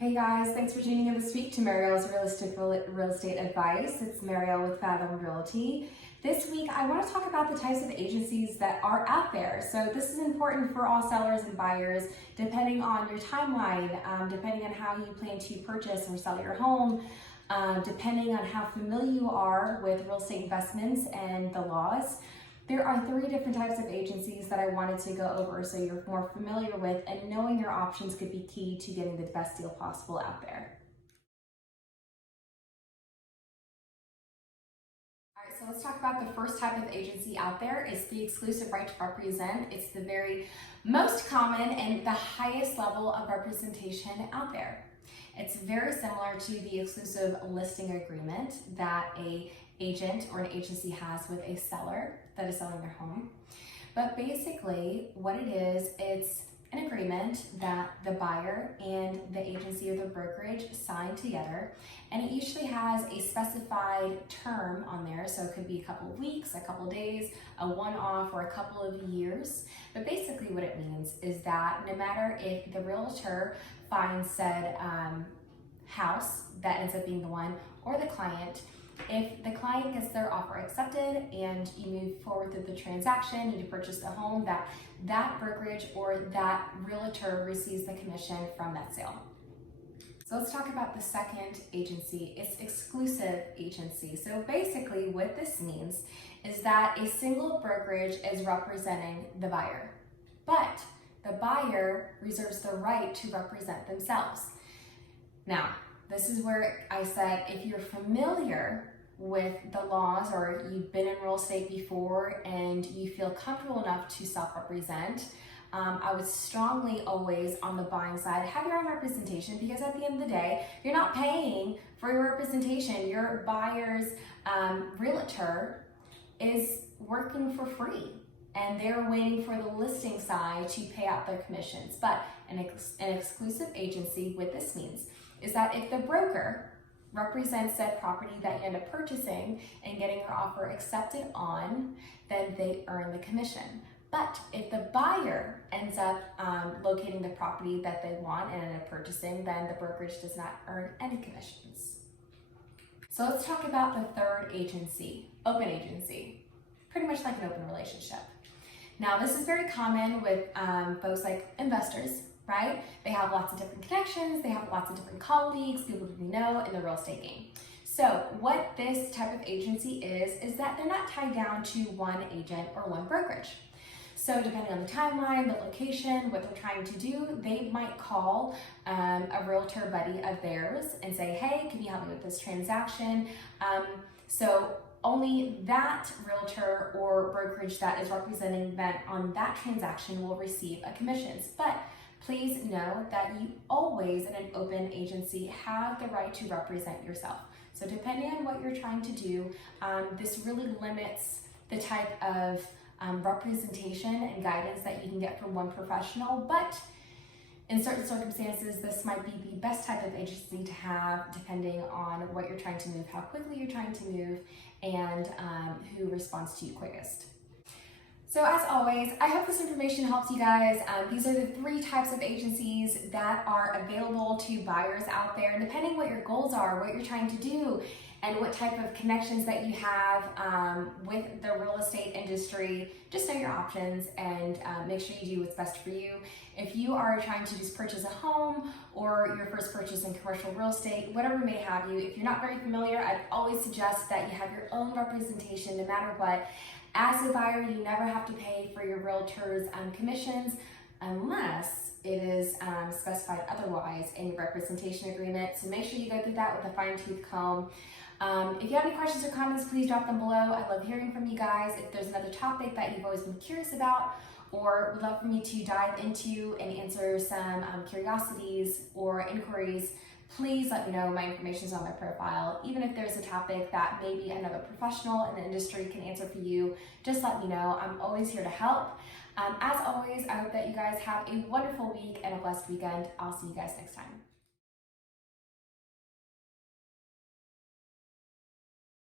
Hey guys, thanks for tuning in this week to Mariel's Real Estate Advice. It's Mariel with Fathom Realty. This week I want to talk about the types of agencies that are out there. So this is important for all sellers and buyers depending on your timeline, depending on how you plan to purchase or sell your home, depending on how familiar you are with real estate investments and the laws. There are 3 different types of agencies that I wanted to go over so you're more familiar with, and knowing your options could be key to getting the best deal possible out there. All right, so let's talk about the first type of agency out there. It's the exclusive right to represent. It's the very most common and the highest level of representation out there. It's very similar to the exclusive listing agreement that a agent or an agency has with a seller that is selling their home. But basically what it is, it's an agreement that the buyer and the agency or the brokerage sign together, and it usually has a specified term on there, so it could be a couple of weeks, a couple of days, a one-off, or a couple of years. But basically what it means is that no matter if the realtor finds said house that ends up being the one, or the client, if the client gets their offer accepted and you move forward through the transaction, you purchase the home, that brokerage or that realtor receives the commission from that sale. So let's talk about the second agency. It's exclusive agency. So basically what this means is that a single brokerage is representing the buyer, but the buyer reserves the right to represent themselves. Now, this is where I said if you're familiar with the laws or you've been in real estate before and you feel comfortable enough to self-represent, I would strongly always on the buying side have your own representation, because at the end of the day, you're not paying for your representation. Your buyer's realtor is working for free, and they're waiting for the listing side to pay out their commissions. But an exclusive agency, what this means is that if the broker represents said property that you end up purchasing and getting your offer accepted on, then they earn the commission. But if the buyer ends up locating the property that they want and end up purchasing, then the brokerage does not earn any commissions. So let's talk about the third agency, open agency, pretty much like an open relationship. Now this is very common with folks like investors, right? They have lots of different connections, they have lots of different colleagues, people that we know in the real estate game. So what this type of agency is that they're not tied down to one agent or one brokerage. So depending on the timeline, the location, what they're trying to do, they might call a realtor buddy of theirs and say, hey, can you help me with this transaction? So only that realtor or brokerage that is representing them on that transaction will receive a commissions. But please know that you always, in an open agency, have the right to represent yourself. So depending on what you're trying to do, this really limits the type of representation and guidance that you can get from one professional. But in certain circumstances, this might be the best type of agency to have, depending on what you're trying to move, how quickly you're trying to move, and who responds to you quickest. So as always, I hope this information helps you guys. These are the 3 types of agencies that are available to buyers out there. And depending what your goals are, what you're trying to do, and what type of connections that you have with the real estate industry, just know your options and make sure you do what's best for you. If you are trying to just purchase a home or your first purchase in commercial real estate, whatever may have you, if you're not very familiar, I'd always suggest that you have your own representation no matter what. As a buyer, you never have to pay for your realtor's commissions unless it is specified otherwise in your representation agreement. So make sure you go through that with a fine-tooth comb. If you have any questions or comments, please drop them below. I love hearing from you guys. If there's another topic that you've always been curious about or would love for me to dive into and answer some curiosities or inquiries, please let me know. My information is on my profile. Even if there's a topic that maybe another professional in the industry can answer for you, just let me know. I'm always here to help. As always, I hope that you guys have a wonderful week and a blessed weekend. I'll see you guys next time.